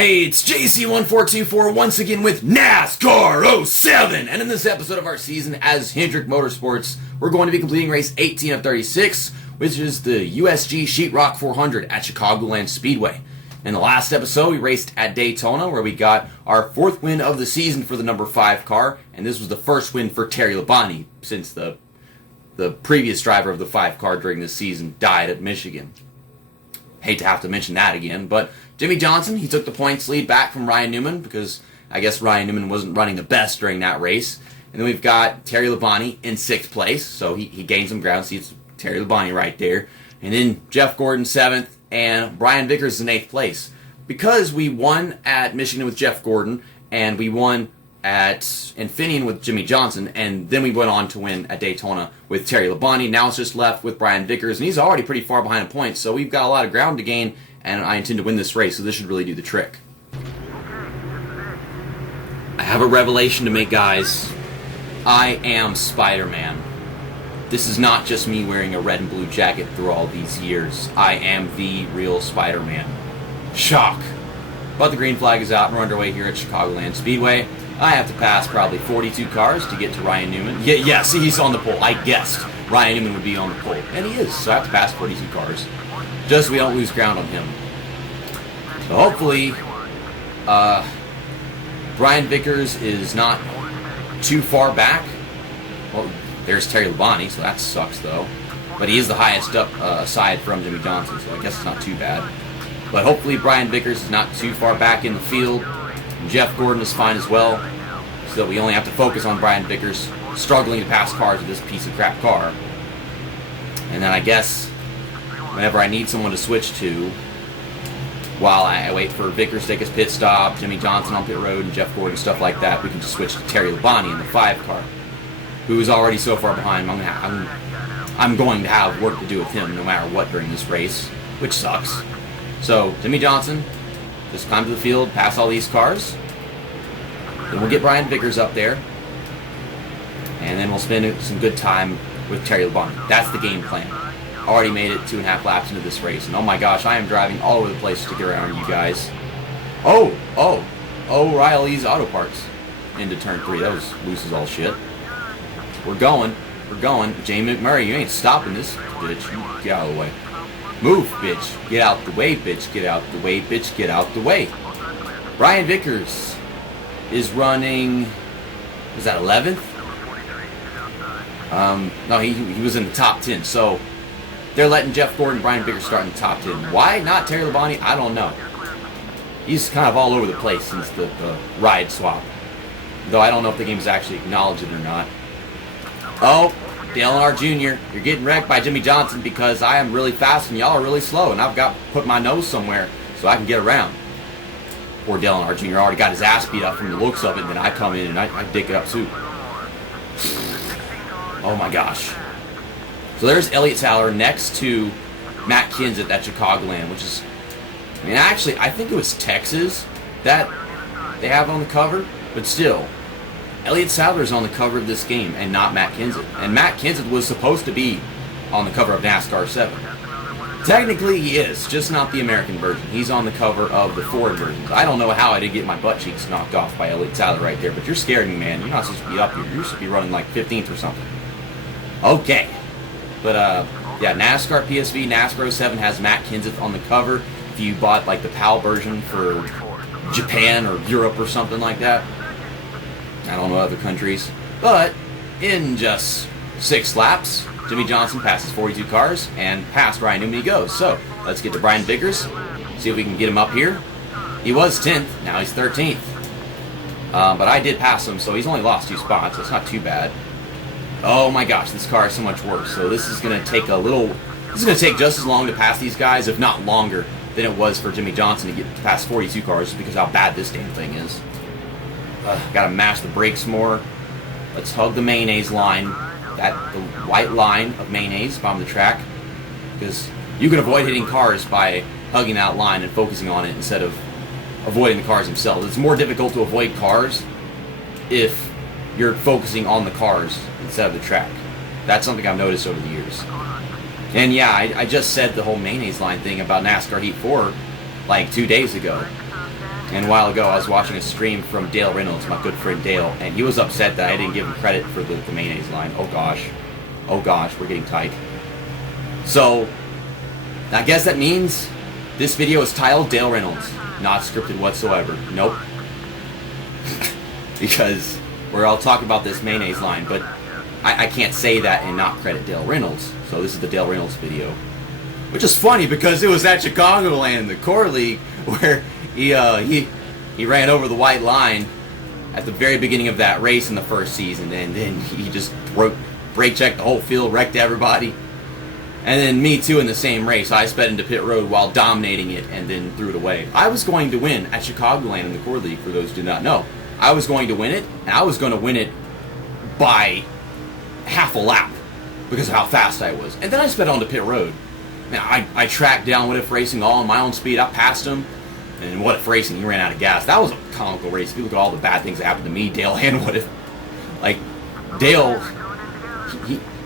Hey, it's JC1424 once again with NASCAR 07, and in this episode of our season as Hendrick Motorsports, we're going to be completing race 18 of 36, which is the USG Sheetrock 400 at Chicagoland Speedway. In the last episode, we raced at Daytona, where we got our fourth win of the season for the number 5 car, and this was the first win for Terry Labonte since the previous driver of the 5 car during this season died at Michigan. Hate to have to mention that again, but Jimmie Johnson, he took the points lead back from Ryan Newman because I guess Ryan Newman wasn't running the best during that race. And then we've got Terry Labonte in 6th place, so he gained some ground. See, it's Terry Labonte right there. And then Jeff Gordon 7th, and Brian Vickers in 8th place. Because we won at Michigan with Jeff Gordon, and we won at Infineon with Jimmie Johnson, and then we went on to win at Daytona with Terry Labonte. Now it's just left with Brian Vickers, and he's already pretty far behind in points, so we've got a lot of ground to gain, and I intend to win this race, so this should really do the trick. I have a revelation to make, guys. I am Spider-Man. This is not just me wearing a red and blue jacket through all these years. I am the real Spider-Man. Shock. But the green flag is out, and we're underway here at Chicagoland Speedway. I have to pass probably 42 cars to get to Ryan Newman. Yeah, see, he's on the pole. I guessed Ryan Newman would be on the pole. And he is, so I have to pass 42 cars. Just so we don't lose ground on him. So hopefully, Brian Vickers is not too far back. Well, there's Terry Labonte, so that sucks though. But he is the highest up aside from Jimmie Johnson, so I guess it's not too bad. But hopefully Brian Vickers is not too far back in the field. Jeff Gordon is fine as well, so that we only have to focus on Brian Vickers struggling to pass cars with this piece of crap car. And then I guess whenever I need someone to switch to, while I wait for Vickers to take his pit stop, Jimmie Johnson on pit road, and Jeff Gordon, stuff like that, we can just switch to Terry Labonte in the 5 car, who is already so far behind. I'm going to have work to do with him no matter what during this race, which sucks. So, Jimmie Johnson, just climb to the field, pass all these cars. Then we'll get Brian Vickers up there. And then we'll spend some good time with Terry Labonte. That's the game plan. Already made it 2.5 laps into this race. And oh my gosh, I am driving all over the place to get around you guys. O'Reilly's Auto Parts into turn 3. That was loose as all shit. We're going. Jamie McMurray, you ain't stopping this, bitch. You get out of the way. Move, bitch. Get out the way, bitch. Get out the way, bitch. Get out the way. Brian Vickers is running, is that 11th? No, he was in the top 10. So they're letting Jeff Gordon and Brian Vickers start in the top 10. Why not Terry Labonte? I don't know. He's kind of all over the place since the ride swap. Though I don't know if the game's actually acknowledged it or not. Oh, Dale R. Jr., you're getting wrecked by Jimmie Johnson because I am really fast and y'all are really slow, and I've got to put my nose somewhere so I can get around. Poor Dale R. Jr. already got his ass beat up from the looks of it, and then I come in and I dick it up too. Oh my gosh. So there's Elliott Sadler next to Matt Kenseth at Chicagoland, which is, I mean, actually, I think it was Texas that they have on the cover, but still. Elliott Sadler is on the cover of this game and not Matt Kenseth. And Matt Kenseth was supposed to be on the cover of NASCAR 7. Technically he is, just not the American version. He's on the cover of the foreign versions. I don't know how I did get my butt cheeks knocked off by Elliott Sadler right there, but you're scaring me, man. You're not supposed to be up here. You're supposed to be running like 15th or something. Okay. But, yeah, NASCAR PSV, NASCAR 07 has Matt Kenseth on the cover. If you bought like the PAL version for Japan or Europe or something like that. I don't know other countries. But in just 6 laps, Jimmie Johnson passes 42 cars, and past Ryan Newman he goes. So let's get to Brian Vickers, see if we can get him up here. He was 10th, now he's 13th. But I did pass him, so he's only lost 2 spots. That's not too bad. Oh my gosh, this car is so much worse. So this is going to take just as long to pass these guys, if not longer, than it was for Jimmie Johnson to get past 42 cars, because how bad this damn thing is. Gotta mash the brakes more. Let's hug the mayonnaise line. The white line of mayonnaise bottom of the track. Because you can avoid hitting cars by hugging that line and focusing on it instead of avoiding the cars themselves. It's more difficult to avoid cars if you're focusing on the cars instead of the track. That's something I've noticed over the years. And yeah, I just said the whole mayonnaise line thing about NASCAR Heat 4 like 2 days ago. And a while ago, I was watching a stream from Dale Reynolds, my good friend Dale, and he was upset that I didn't give him credit for the mayonnaise line. Oh gosh, we're getting tight. So, I guess that means this video is titled Dale Reynolds, not scripted whatsoever. Nope. Because we're all talking about this mayonnaise line, but I can't say that and not credit Dale Reynolds. So this is the Dale Reynolds video. Which is funny because it was at Chicagoland, the Core League, where he ran over the white line at the very beginning of that race in the first season, and then he just brake checked the whole field, wrecked everybody. And then me too in the same race. I sped into pit road while dominating it and then threw it away. I was going to win at Chicagoland in the Core League, for those who do not know. I was going to win it, and I was going to win it by half a lap because of how fast I was. And then I sped onto pit road. Now, I tracked down What If Racing all on my own speed. I passed him, and What If Racing, he ran out of gas. That was a comical race. If you look at all the bad things that happened to me, Dale, and What If. Like, Dale,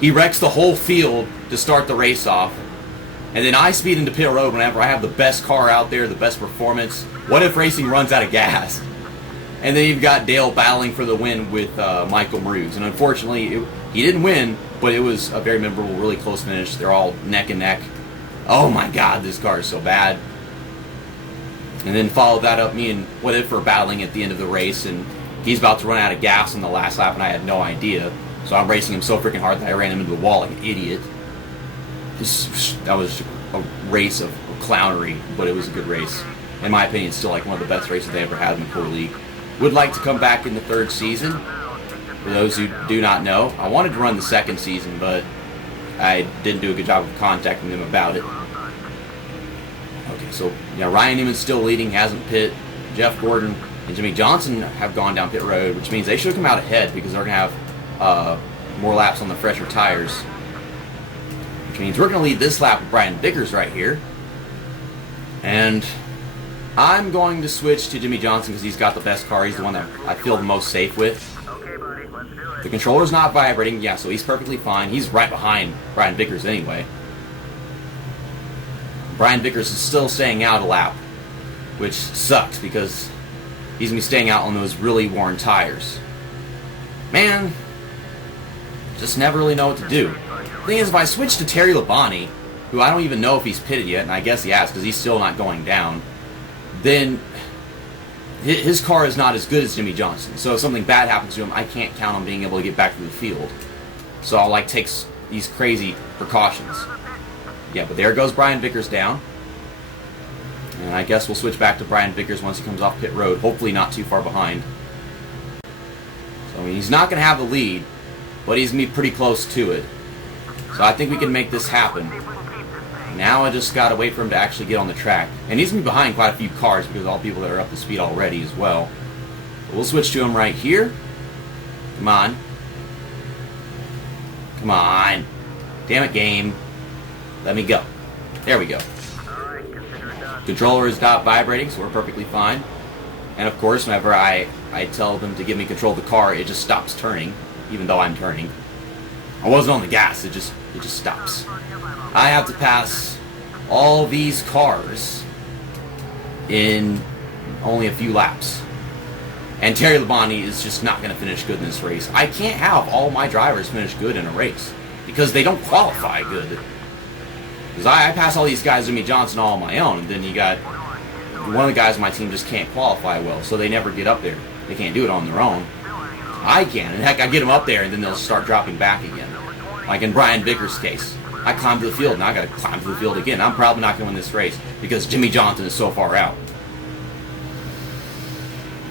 he wrecks the whole field to start the race off, and then I speed into pit road whenever I have the best car out there, the best performance. What If Racing runs out of gas? And then you've got Dale battling for the win with Michael Maroons. And unfortunately, he didn't win, but it was a very memorable, really close finish. They're all neck and neck. Oh my God, this car is so bad. And then followed that up, me and What If were battling at the end of the race, and he's about to run out of gas in the last lap, and I had no idea. So I'm racing him so freaking hard that I ran him into the wall like an idiot. That was a race of clownery, but it was a good race. In my opinion, it's still like one of the best races they ever had in the Core League. Would like to come back in the third season. For those who do not know, I wanted to run the second season, but I didn't do a good job of contacting them about it. Okay, so yeah, Ryan Newman's still leading, hasn't pit. Jeff Gordon and Jimmy Johnson have gone down pit road, which means they should come out ahead because they're going to have more laps on the fresher tires. Which means we're going to lead this lap with Brian Vickers right here. And I'm going to switch to Jimmy Johnson because he's got the best car. He's the one that I feel the most safe with. Okay, buddy, let's do it. The controller's not vibrating. Yeah, so he's perfectly fine. He's right behind Brian Vickers anyway. Brian Vickers is still staying out a lap, which sucks because he's going to be staying out on those really worn tires. Man, just never really know what to do. The thing is, if I switch to Terry Labonte, who I don't even know if he's pitted yet, and I guess he has because he's still not going down, then his car is not as good as Jimmy Johnson. So if something bad happens to him, I can't count on being able to get back to the field. So I'll like take these crazy precautions. Yeah, but there goes Brian Vickers down. And I guess we'll switch back to Brian Vickers once he comes off pit road. Hopefully not too far behind. So I mean, he's not going to have the lead, but he's going to be pretty close to it. So I think we can make this happen. Now I just got to wait for him to actually get on the track. And he's going to be behind quite a few cars because of all the people that are up to speed already as well. But we'll switch to him right here. Come on. Come on. Damn it, game. Let me go. There we go. Controller is not vibrating, so we're perfectly fine. And of course, whenever I tell them to give me control of the car, it just stops turning, even though I'm turning. I wasn't on the gas, it just stops. I have to pass all these cars in only a few laps. And Terry Labonte is just not going to finish good in this race. I can't have all my drivers finish good in a race because they don't qualify good. Because I pass all these guys, Jimmy Johnson, all on my own, and then you got one of the guys on my team just can't qualify well, so they never get up there. They can't do it on their own. I can, and heck, I get them up there, and then they'll start dropping back again. Like in Brian Vickers' case. I climbed to the field, and I got to climb to the field again. I'm probably not going to win this race because Jimmy Johnson is so far out.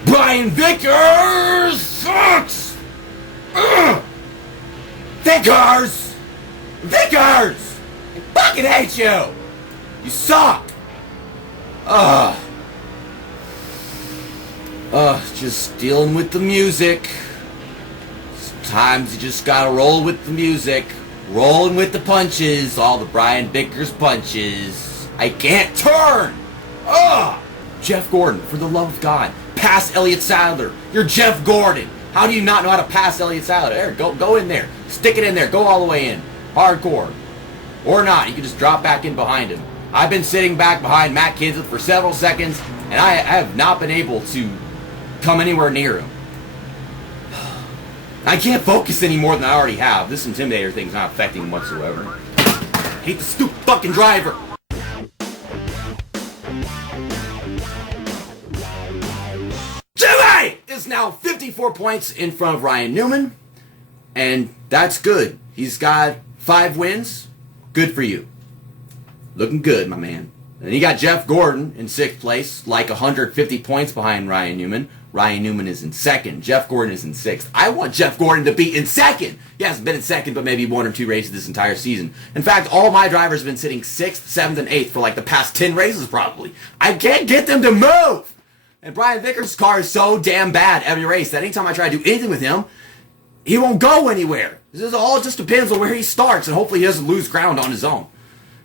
Brian Vickers sucks! Ugh! Vickers! Vickers! I fucking hate you! You suck! Just dealing with the music. Sometimes you just gotta roll with the music. Rolling with the punches. All the Brian Vickers punches. I can't turn! Jeff Gordon, for the love of God, pass Elliott Sadler. You're Jeff Gordon. How do you not know how to pass Elliott Sadler? There, go in there. Stick it in there. Go all the way in. Hardcore. Or not. You can just drop back in behind him. I've been sitting back behind Matt Kenseth for several seconds, and I have not been able to come anywhere near him. I can't focus any more than I already have. This Intimidator thing's not affecting him whatsoever. I hate the stupid fucking driver. Jimmy is now 54 points in front of Ryan Newman, and that's good. He's got 5 wins. Good for you. Looking good, my man. And you got Jeff Gordon in 6th place, like 150 points behind Ryan Newman. Ryan Newman is in 2nd. Jeff Gordon is in 6th. I want Jeff Gordon to be in 2nd. He hasn't been in 2nd, but maybe 1 or 2 races this entire season. In fact, all my drivers have been sitting 6th, 7th, and 8th for like the past 10 races probably. I can't get them to move! And Brian Vickers' car is so damn bad every race that anytime I try to do anything with him, he won't go anywhere. This all just depends on where he starts, and hopefully he doesn't lose ground on his own.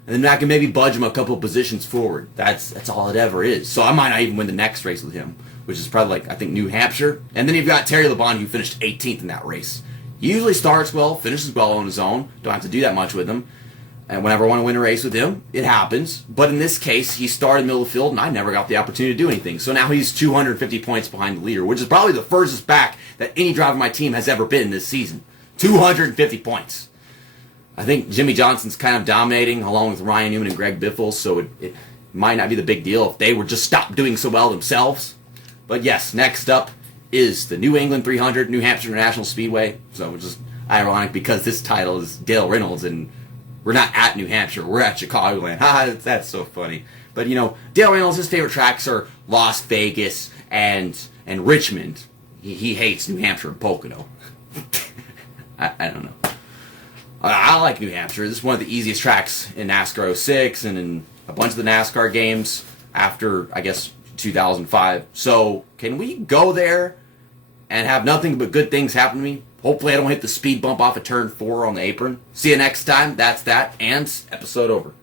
And then I can maybe budge him a couple of positions forward. That's all it ever is. So I might not even win the next race with him, which is probably like, I think, New Hampshire. And then you've got Terry Labonte, who finished 18th in that race. He usually starts well, finishes well on his own. Don't have to do that much with him. And whenever I want to win a race with him, it happens. But in this case, he started in the middle of the field, and I never got the opportunity to do anything. So now he's 250 points behind the leader, which is probably the furthest back that any driver on my team has ever been this season. 250 points. I think Jimmy Johnson's kind of dominating along with Ryan Newman and Greg Biffle, so it might not be the big deal if they would just stop doing so well themselves. But yes, next up is the New England 300, New Hampshire International Speedway. So it's just ironic because this title is Dale Reynolds, and we're not at New Hampshire, we're at Chicagoland. That's so funny. But you know, Dale Reynolds, his favorite tracks are Las Vegas and Richmond. He hates New Hampshire and Pocono. I don't know. I like New Hampshire. This is one of the easiest tracks in NASCAR 06 and in a bunch of the NASCAR games after, I guess, 2005. So, can we go there and have nothing but good things happen to me? Hopefully I don't hit the speed bump off of turn 4 on the apron. See you next time. That's that, and episode over.